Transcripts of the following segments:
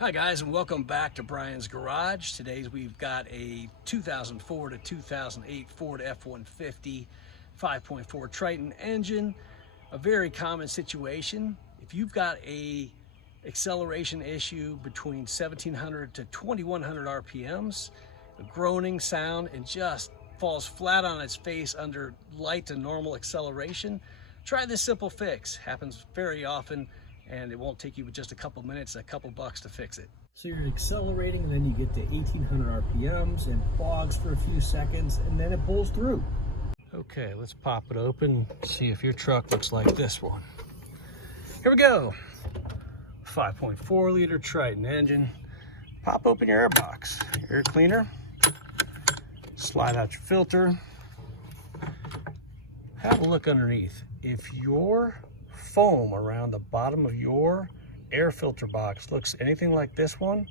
Hi guys, and welcome back to Brian's Garage. Today we've got a 2004 to 2008 Ford F-150 5.4 Triton engine. A very common situation. If you've got a acceleration issue between 1700 to 2100 RPMs, a groaning sound, and just falls flat on its face under light to normal acceleration, try this simple fix. Happens very often, and it won't take you just a couple minutes, a couple bucks to fix it. So you're accelerating, and then you get to 1800 RPMs and bogs for a few seconds, and then it pulls through. Okay, let's pop it open, see if your truck looks like this one. Here we go. 5.4 liter Triton engine. Pop open your airbox, air cleaner, slide out your filter, have a look underneath. If your foam around the bottom of your air filter box looks anything like this one,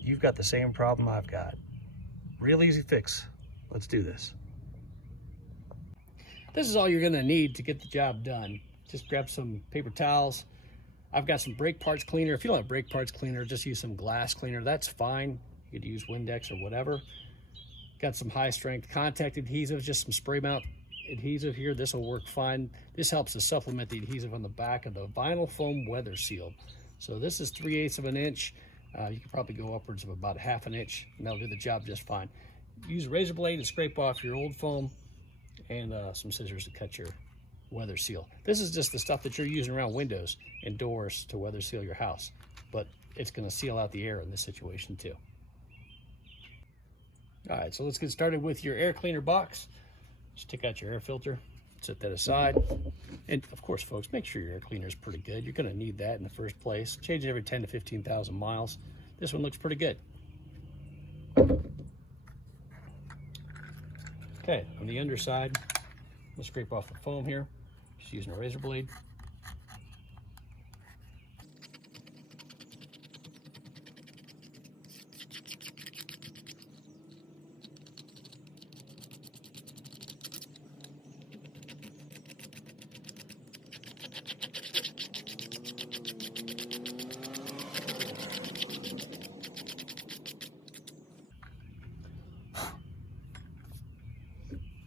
you've got the same problem I've got. Real easy fix. Let's do this. This is all you're gonna need to get the job done. Just grab some paper towels. I've got some brake parts cleaner. If you don't have brake parts cleaner, just use some glass cleaner. That's fine. You could use Windex or whatever. Got some high strength contact adhesive, just some spray mount adhesive here. This will work fine. This helps to supplement the adhesive on the back of the vinyl foam weather seal. So this is 3/8 of an inch. You can probably go upwards of about 1/2 an inch, and that'll do the job just fine. Use a razor blade to scrape off your old foam, and some scissors to cut your weather seal. This is just the stuff that you're using around windows and doors to weather seal your house, but it's going to seal out the air in this situation too. All right, so let's get started with your air cleaner box. Just take out your air filter, set that aside. And of course, folks, make sure your air cleaner is pretty good. You're gonna need that in the first place. Change it every 10 to 15,000 miles. This one looks pretty good. Okay, on the underside, let's scrape off the foam here, just using a razor blade.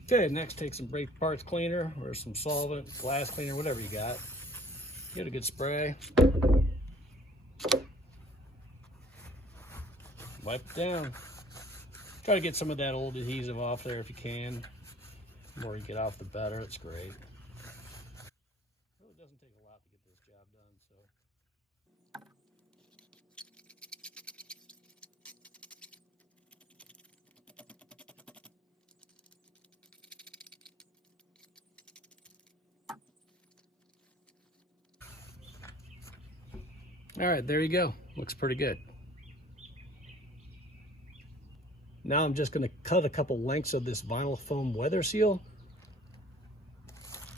Okay, next take some brake parts cleaner or some solvent, glass cleaner, whatever you got. Get a good spray. Wipe it down. Try to get some of that old adhesive off there if you can. The more you get off, the better. It's great. It really doesn't take a lot to get this job done, so. All right, there you go. Looks pretty good. Now I'm just going to cut a couple lengths of this vinyl foam weather seal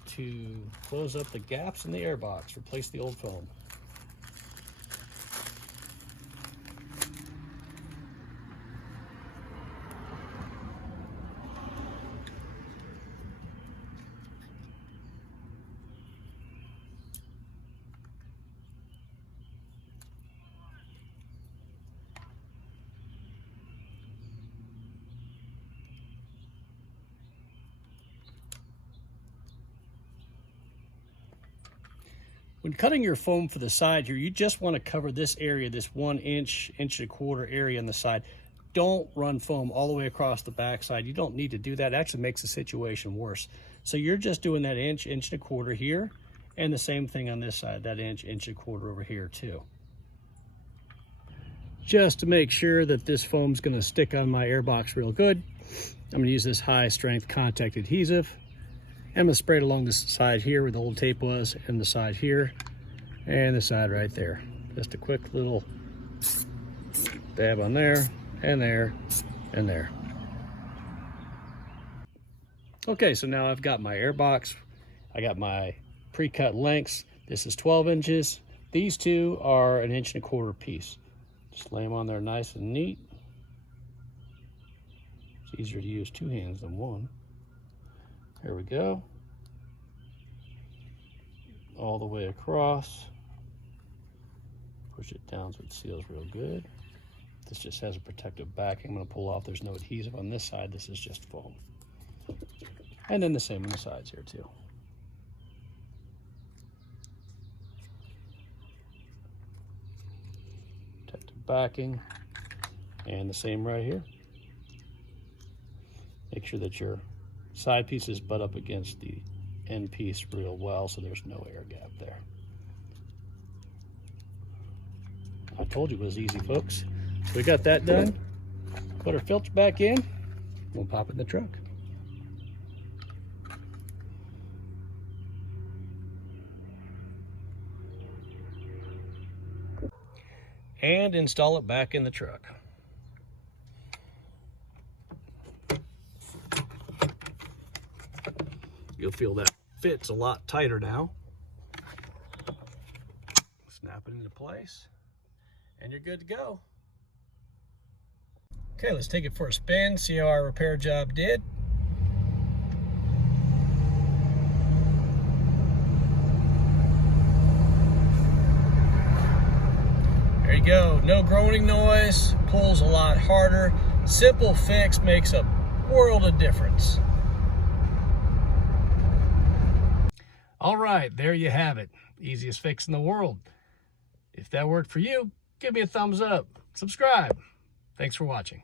to close up the gaps in the air box, replace the old foam. When cutting your foam for the side here, you just want to cover this area, this 1 inch, 1.25 inch area on the side. Don't run foam all the way across the backside. You don't need to do that. It actually makes the situation worse. So you're just doing that 1 inch, 1.25 inch here, and the same thing on this side, that 1 inch, 1.25 inch over here too. Just to make sure that this foam's going to stick on my airbox real good, I'm going to use this high strength contact adhesive. I'm going to spray it along this side here where the old tape was, and the side here, and the side right there. Just a quick little dab on there, and there, and there. Okay, so now I've got my airbox. I got my pre-cut lengths. This is 12 inches. These two are 1.25 inch piece. Just lay them on there nice and neat. It's easier to use 2 hands than 1. There we go. All the way across. Push it down so it seals real good. This just has a protective backing. I'm going to pull off. There's no adhesive on this side. This is just foam. And then the same on the sides here too. Protective backing. And the same right here. Make sure that your side pieces butt up against the end piece real well so there's no air gap there. I told you it was easy, folks. So we got that done. Put our filter back in. We'll pop it in the truck. And install it back in the truck. You'll feel that fits a lot tighter now. Snap it into place, and you're good to go. Okay, let's take it for a spin, see how our repair job did. There you go, no groaning noise, pulls a lot harder. Simple fix makes a world of difference. All right, there you have it. Easiest fix in the world. If that worked for you, give me a thumbs up. Subscribe. Thanks for watching.